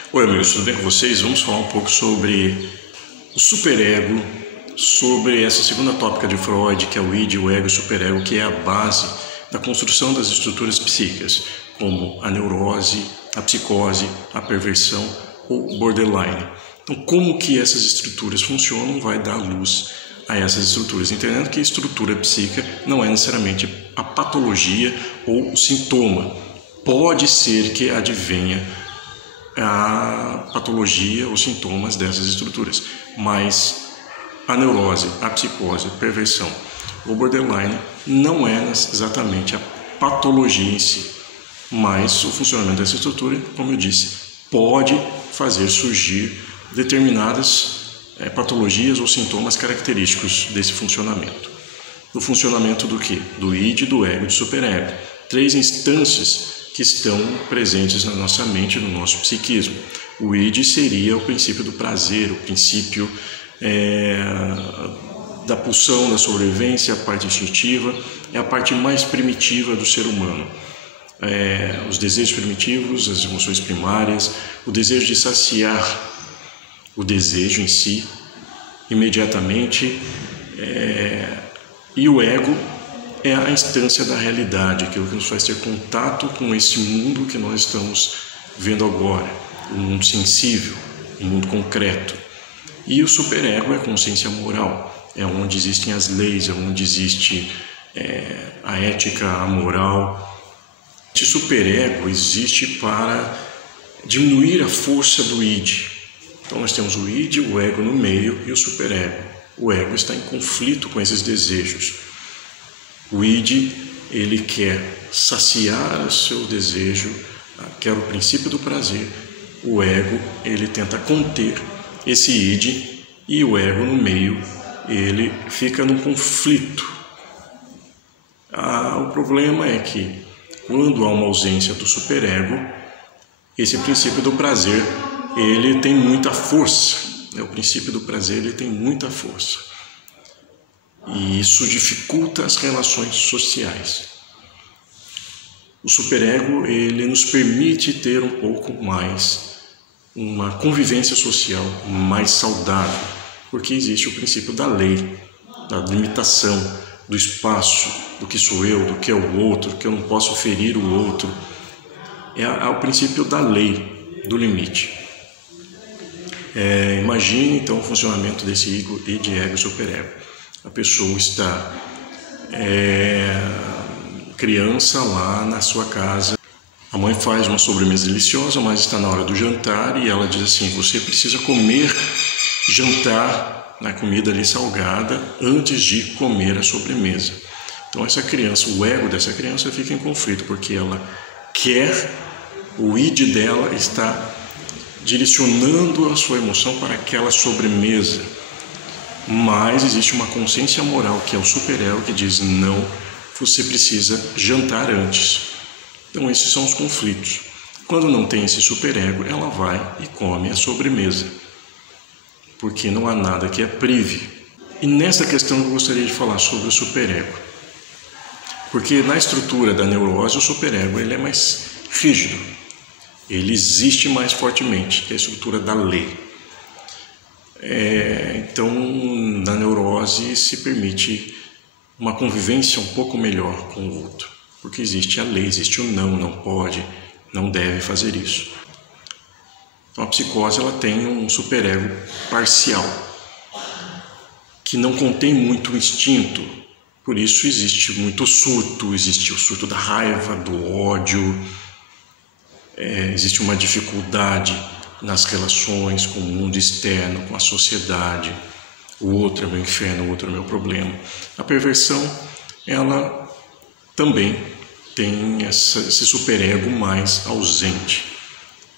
Oi, amigos, tudo bem com vocês? Vamos falar um pouco sobre o superego, sobre essa segunda tópica de Freud, que é o id, o ego e o superego, que é a base da construção das estruturas psíquicas, como a neurose, a psicose, a perversão ou borderline. Então, como que essas estruturas funcionam vai dar luz a essas estruturas, entendendo que a estrutura psíquica não é necessariamente a patologia ou o sintoma. Pode ser que advenha a patologia ou sintomas dessas estruturas, mas a neurose, a psicose, a perversão, o borderline não é exatamente a patologia em si, mas o funcionamento dessa estrutura, como eu disse, pode fazer surgir determinadas patologias ou sintomas característicos desse funcionamento. Do funcionamento do quê? Do id, do ego e do superego. 3 instâncias que estão presentes na nossa mente, no nosso psiquismo. O id seria o princípio do prazer, o princípio da pulsão, da sobrevivência, a parte instintiva, é a parte mais primitiva do ser humano. Os desejos primitivos, as emoções primárias, o desejo de saciar o desejo em si, imediatamente, e o ego é a instância da realidade, aquilo que nos faz ter contato com esse mundo que nós estamos vendo agora, o mundo sensível, o mundo concreto. E o superego é a consciência moral, é onde existem as leis, é onde existe a ética, a moral. Esse superego existe para diminuir a força do id. Então nós temos o id, o ego no meio e o superego. O ego está em conflito com esses desejos. O id, ele quer saciar o seu desejo, quer o princípio do prazer. O ego, ele tenta conter esse id e o ego no meio, ele fica no conflito. O problema é que quando há uma ausência do superego, esse princípio do prazer, ele tem muita força. O princípio do prazer, ele tem muita força. E isso dificulta as relações sociais. O superego, ele nos permite ter um pouco mais uma convivência social mais saudável, porque existe o princípio da lei, da limitação, do espaço, do que sou eu, do que é o outro, que eu não posso ferir o outro. É o princípio da lei, do limite. Imagine então o funcionamento desse id, ego e superego. A pessoa está criança lá na sua casa. A mãe faz uma sobremesa deliciosa, mas está na hora do jantar e ela diz assim: você precisa jantar na comida ali salgada antes de comer a sobremesa. Então essa criança, o ego dessa criança fica em conflito, porque ela quer, o id dela está direcionando a sua emoção para aquela sobremesa. Mas existe uma consciência moral, que é o superego, que diz: não, você precisa jantar antes. Então esses são os conflitos. Quando não tem esse superego, ela vai e come a sobremesa, porque não há nada que a prive. E nessa questão eu gostaria de falar sobre o superego, porque na estrutura da neurose o superego ele é mais rígido, ele existe mais fortemente, que é a estrutura da lei. Então, na neurose se permite uma convivência um pouco melhor com o outro, porque existe a lei, existe o não pode, não deve fazer isso. Então, a psicose ela tem um superego parcial, que não contém muito instinto, por isso existe muito surto, existe o surto da raiva, do ódio, existe uma dificuldade nas relações com o mundo externo, com a sociedade. O outro é meu inferno, o outro é meu problema. A perversão, ela também tem esse superego mais ausente.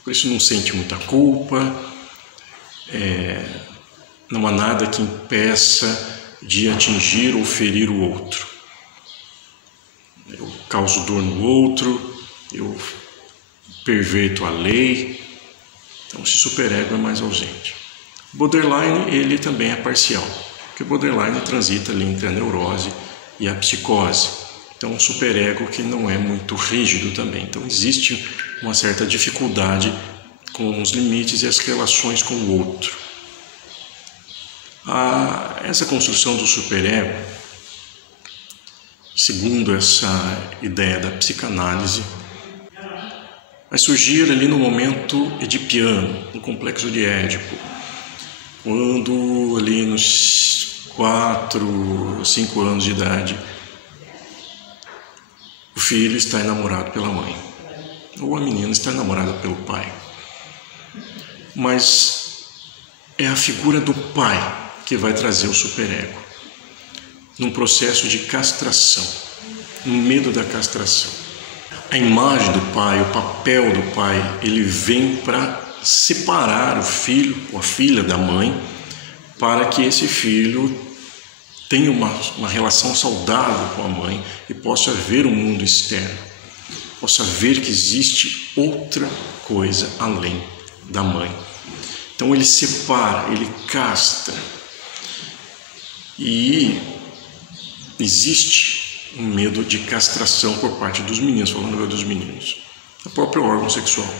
Por isso não sente muita culpa, não há nada que impeça de atingir ou ferir o outro. Eu causo dor no outro, eu perverto a lei. Então esse superego é mais ausente. O borderline, ele também é parcial, porque o borderline transita ali entre a neurose e a psicose. Então um superego que não é muito rígido também. Então existe uma certa dificuldade com os limites e as relações com o outro. Essa construção do superego, segundo essa ideia da psicanálise, vai surgir ali no momento edipiano, no complexo de Édipo, quando ali nos 4, 5 anos de idade o filho está enamorado pela mãe, ou a menina está enamorada pelo pai. Mas é a figura do pai que vai trazer o superego, num processo de castração, no medo da castração. A imagem do pai, o papel do pai, ele vem para separar o filho ou a filha da mãe, para que esse filho tenha uma relação saudável com a mãe e possa ver o mundo externo, possa ver que existe outra coisa além da mãe. Então ele separa, ele castra. E existe um medo de castração por parte dos meninos, falando dos meninos, o próprio órgão sexual.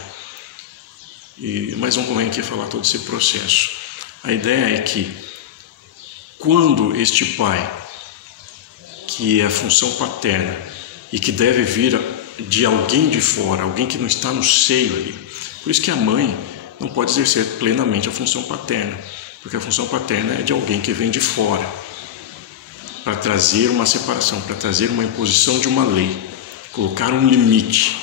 Mas não convém aqui falar todo esse processo. A ideia é que quando este pai, que é a função paterna e que deve vir de alguém de fora, alguém que não está no seio ali, por isso que a mãe não pode exercer plenamente a função paterna, porque a função paterna é de alguém que vem de fora, para trazer uma separação, para trazer uma imposição de uma lei, colocar um limite.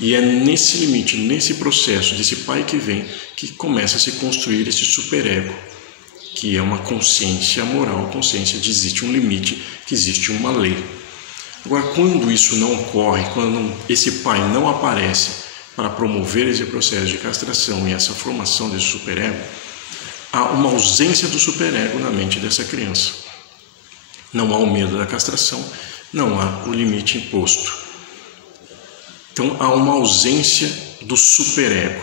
E é nesse limite, nesse processo desse pai que vem, que começa a se construir esse superego, que é uma consciência moral, consciência de que existe um limite, que existe uma lei. Agora, quando isso não ocorre, quando esse pai não aparece para promover esse processo de castração e essa formação desse superego, há uma ausência do superego na mente dessa criança. Não há o medo da castração, não há o limite imposto. Então há uma ausência do superego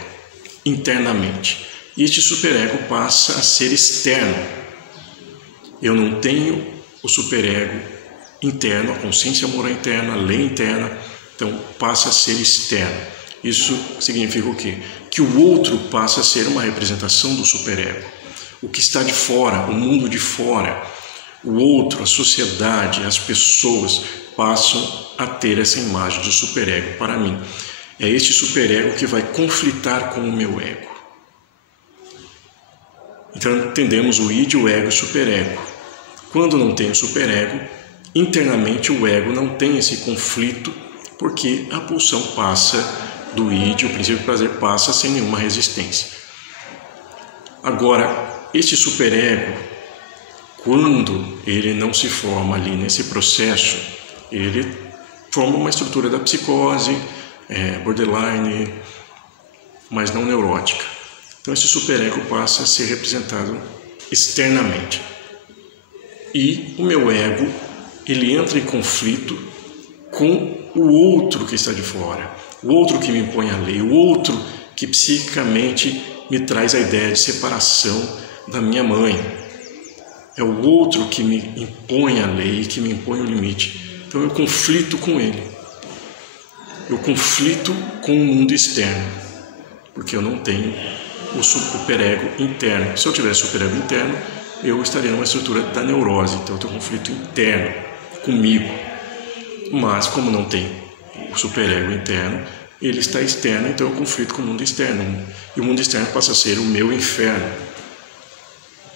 internamente. E este superego passa a ser externo. Eu não tenho o superego interno, a consciência moral interna, a lei interna, então passa a ser externo. Isso significa o quê? Que o outro passa a ser uma representação do superego. O que está de fora, o mundo de fora, o outro, a sociedade, as pessoas passam a ter essa imagem do superego para mim. É este superego que vai conflitar com o meu ego. Então entendemos o id, o ego e o superego. Quando não tem o superego, internamente o ego não tem esse conflito, porque a pulsão passa do id, o princípio do prazer passa sem nenhuma resistência. Agora, este superego, quando ele não se forma ali nesse processo, ele forma uma estrutura da psicose, borderline, mas não neurótica. Então esse superego passa a ser representado externamente. E o meu ego, ele entra em conflito com o outro que está de fora, o outro que me impõe a lei, o outro que psiquicamente me traz a ideia de separação da minha mãe. É o outro que me impõe a lei, que me impõe o limite. Então eu conflito com ele. Eu conflito com o mundo externo, porque eu não tenho o superego interno. Se eu tivesse superego interno, eu estaria numa estrutura da neurose. Então eu tenho um conflito interno comigo. Mas como não tem o superego interno, ele está externo, então eu conflito com o mundo externo. E o mundo externo passa a ser o meu inferno.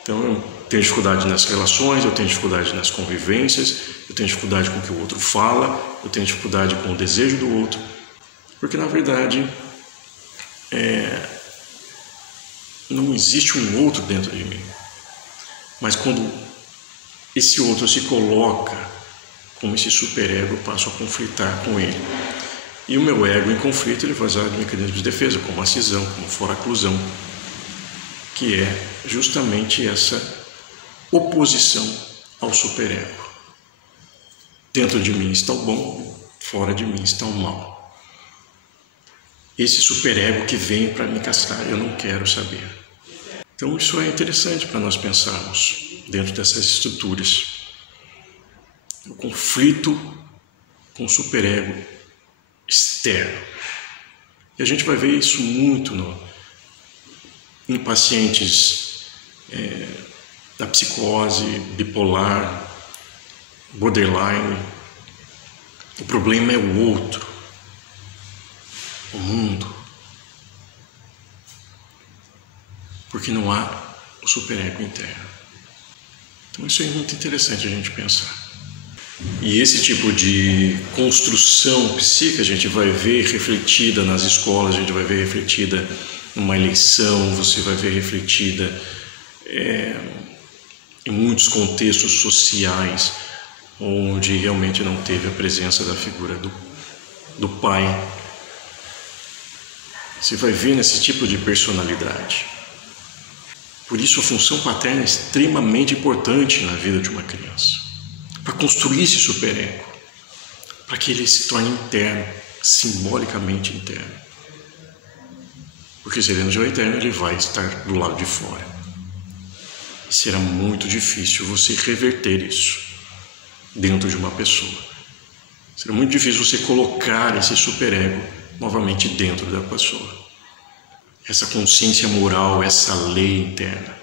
Então eu tenho dificuldade nas relações, eu tenho dificuldade nas convivências, eu tenho dificuldade com o que o outro fala, eu tenho dificuldade com o desejo do outro, porque na verdade não existe um outro dentro de mim. Mas quando esse outro se coloca como esse superego, eu passo a conflitar com ele. E o meu ego em conflito, ele vai usar mecanismos de defesa, como a cisão, como a foraclusão, que é justamente essa oposição ao superego. Dentro de mim está o bom, fora de mim está o mal. Esse superego que vem para me castrar, eu não quero saber. Então isso é interessante para nós pensarmos dentro dessas estruturas. O conflito com o superego externo. E a gente vai ver isso muito em pacientes da psicose, bipolar, borderline. O problema é o outro, o mundo, porque não há o superego interno. Então isso é muito interessante a gente pensar. E esse tipo de construção psíquica a gente vai ver refletida nas escolas, a gente vai ver refletida numa eleição, você vai ver refletida em muitos contextos sociais onde realmente não teve a presença da figura do pai. Você vai ver nesse tipo de personalidade. Por isso a função paterna é extremamente importante na vida de uma criança, para construir esse superego, para que ele se torne interno, simbolicamente interno. Porque se ele não estiver interno, ele vai estar do lado de fora. E será muito difícil você reverter isso dentro de uma pessoa. Será muito difícil você colocar esse superego novamente dentro da pessoa. Essa consciência moral, essa lei interna.